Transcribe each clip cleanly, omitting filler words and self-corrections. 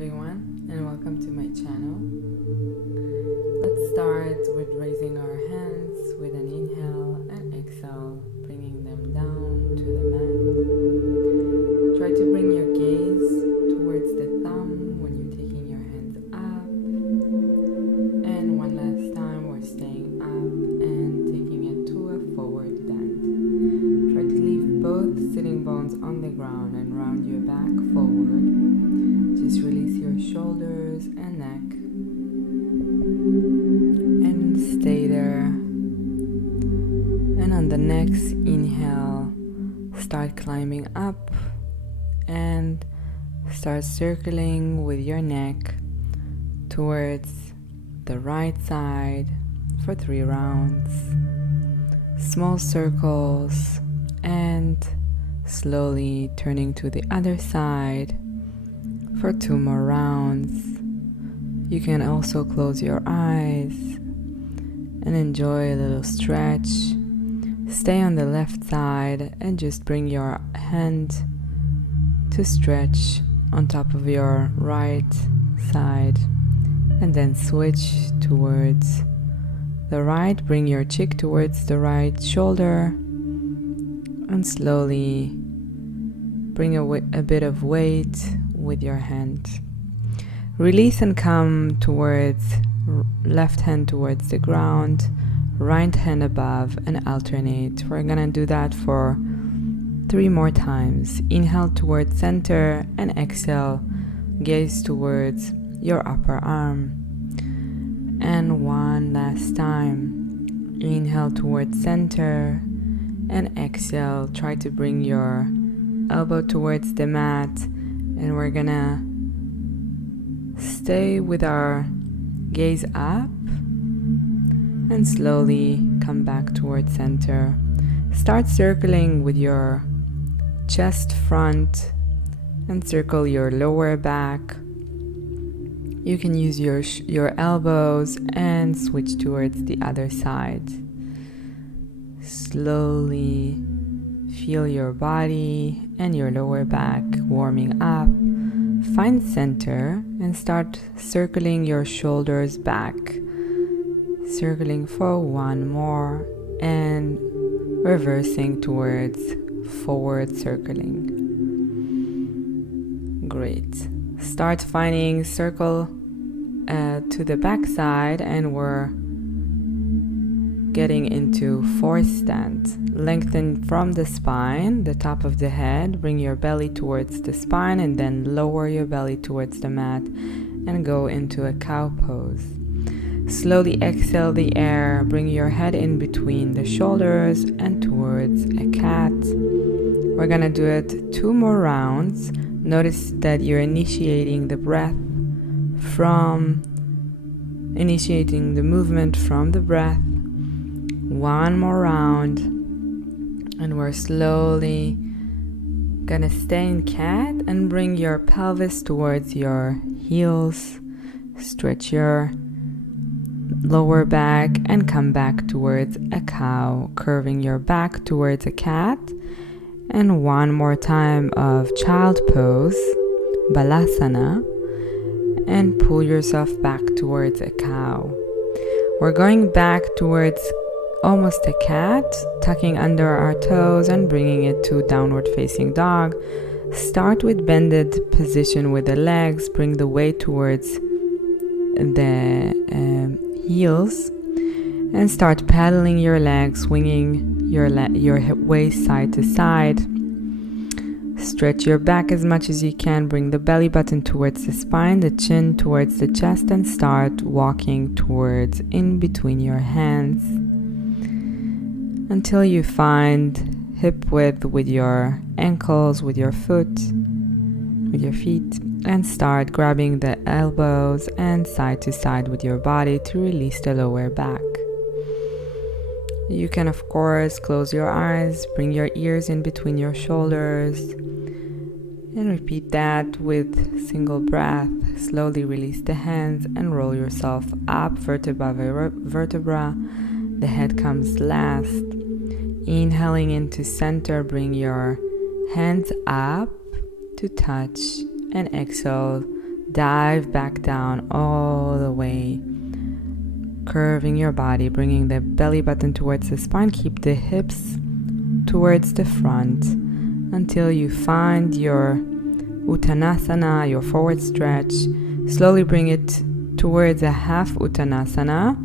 everyone, and welcome to my channel. Let's start with raising our hands with an inhale and exhale, bringing them down to the mat. Try to bring your gaze towards the thumb when you're taking your hands up. And one last time, we're staying up and taking it to a forward bend. Try to leave both sitting bones on the ground and round your back forward. Just release your shoulders and neck and stay there. And on the next inhale, start climbing up and start circling with your neck towards the right side for 3 rounds. Small circles and slowly turning to the other side for 2 more rounds. You can also close your eyes and enjoy a little stretch. Stay on the left side and just bring your hand to stretch on top of your right side, and then switch towards the right. Bring your cheek towards the right shoulder and slowly bring a bit of weight with your hand. Release and come towards left hand towards the ground, right hand above, and alternate. We're gonna do that for 3 more times. Inhale towards center and exhale, gaze towards your upper arm. And one last time. Inhale towards center and exhale. Try to bring your elbow towards the mat, and we're gonna stay with our gaze up and slowly come back towards center. Start circling with your chest front and circle your lower back. You can use your elbows and switch towards the other side. Slowly feel your body and your lower back warming up. Find center and start circling your shoulders back. Circling for 1 more and reversing towards forward circling. Great. Start finding circle to the back side, and we're getting into fourth stand. Lengthen from the spine, the top of the head. Bring your belly towards the spine and then lower your belly towards the mat and go into a cow pose. Slowly exhale the air. Bring your head in between the shoulders and towards a cat. We're gonna do it 2 more rounds. Notice that you're initiating the movement from the breath. 1 more round, and we're slowly gonna stay in cat and bring your pelvis towards your heels. Stretch your lower back and come back towards a cow, curving your back towards a cat. And 1 more time of child pose, balasana, and pull yourself back towards a cow. We're going back towards almost a cat, tucking under our toes and bringing it to downward facing dog. Start with bended position with the legs. Bring the weight towards the heels and start paddling your legs, swinging your waist side to side. Stretch your back as much as you can. Bring the belly button towards the spine, the chin towards the chest, and start walking towards in between your hands until you find hip width with your ankles, with your feet, and start grabbing the elbows and side to side with your body to release the lower back. You can, of course, close your eyes, bring your ears in between your shoulders, and repeat that with single breath. Slowly release the hands and roll yourself up vertebra by vertebra. The head comes last. Inhaling into center, bring your hands up to touch, and exhale dive back down all the way, curving your body, bringing the belly button towards the spine. Keep the hips towards the front until you find your Uttanasana, your forward stretch. Slowly bring it towards a half Uttanasana.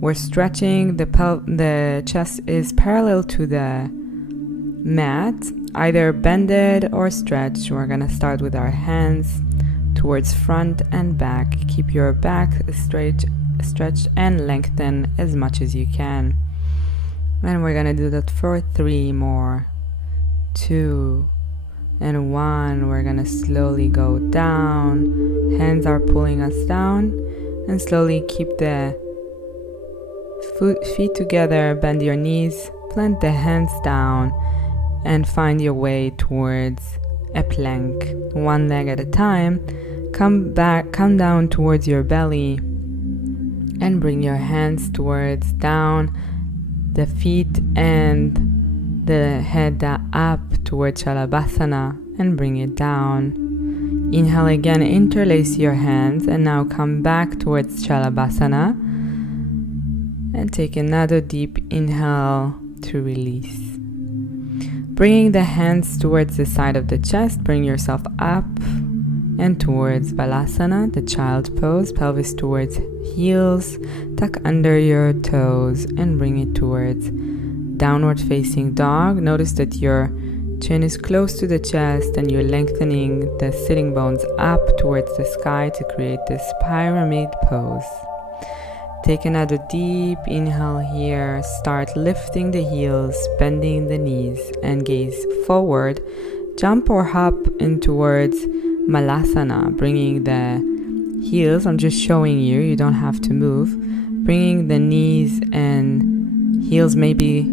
We're stretching, the chest is parallel to the mat, either bended or stretched. We're gonna start with our hands towards front and back. Keep your back stretched and lengthen as much as you can. And we're gonna do that for 3 more. 2 and 1. We're gonna slowly go down. Hands are pulling us down, and slowly keep the feet together. Bend your knees, plant the hands down, and find your way towards a plank. 1 leg at a time. Come down towards your belly and bring your hands towards down, the feet and the head up towards Shalabhasana, and bring it down. Inhale again, interlace your hands, and now come back towards Shalabhasana and take another deep inhale to release. Bringing the hands towards the side of the chest, bring yourself up and towards Balasana, the child pose, pelvis towards heels, tuck under your toes and bring it towards downward facing dog. Notice that your chin is close to the chest and you're lengthening the sitting bones up towards the sky to create this pyramid pose. Take another deep inhale here. Start lifting the heels, bending the knees, and gaze forward. Jump or hop in towards Malasana, bringing the heels. I'm just showing you, you don't have to move. Bringing the knees and heels maybe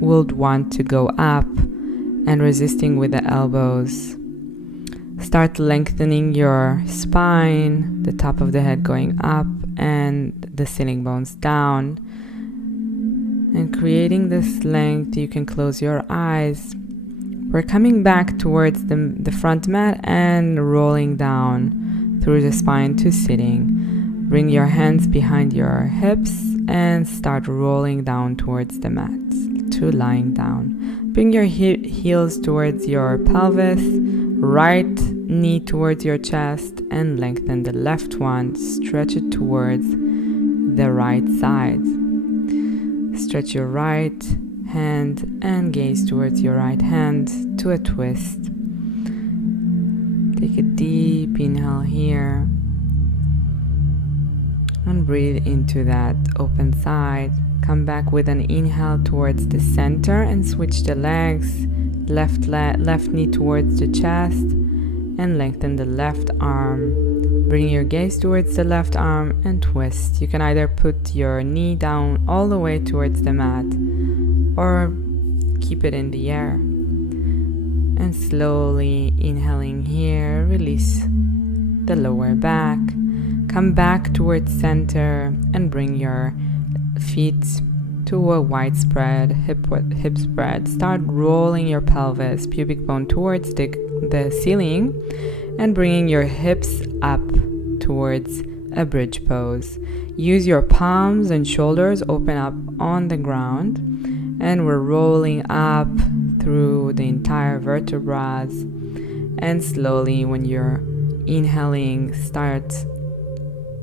would want to go up, and resisting with the elbows. Start lengthening your spine, the top of the head going up and the sitting bones down. And creating this length, you can close your eyes. We're coming back towards the front mat and rolling down through the spine to sitting. Bring your hands behind your hips and start rolling down towards the mat to lying down. Bring your heels towards your pelvis, right knee towards your chest, and lengthen the left one. Stretch it towards the right side. Stretch your right hand and gaze towards your right hand to a twist. Take a deep inhale here and breathe into that open side. Come back with an inhale towards the center and switch the legs. Left knee towards the chest and lengthen the left arm. Bring your gaze towards the left arm and twist. You can either put your knee down all the way towards the mat or keep it in the air. And slowly inhaling here, release the lower back. Come back towards center and bring your feet to a wide spread, hip spread. Start rolling your pelvis, pubic bone towards the ceiling, and bringing your hips up towards a bridge pose. Use your palms and shoulders open up on the ground, and we're rolling up through the entire vertebrae. And slowly, when you're inhaling, start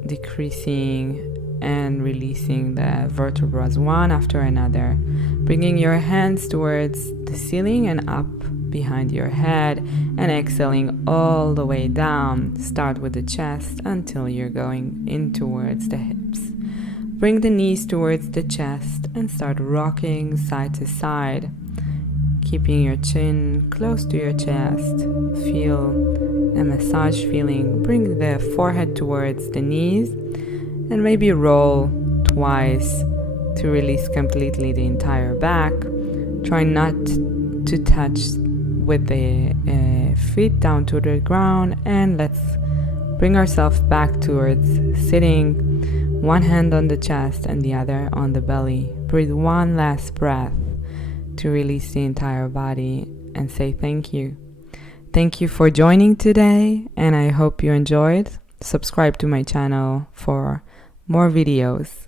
decreasing and releasing the vertebrae one after another. Bringing your hands towards the ceiling and up behind your head, and exhaling all the way down. Start with the chest until you're going in towards the hips. Bring the knees towards the chest and start rocking side to side, keeping your chin close to your chest. Feel a massage feeling. Bring the forehead towards the knees and maybe roll twice to release completely the entire back. Try not to touch with the feet down to the ground, and let's bring ourselves back towards sitting. One hand on the chest and the other on the belly. Breathe one last breath to release the entire body and say thank you. Thank you for joining today, and I hope you enjoyed. Subscribe to my channel for more videos.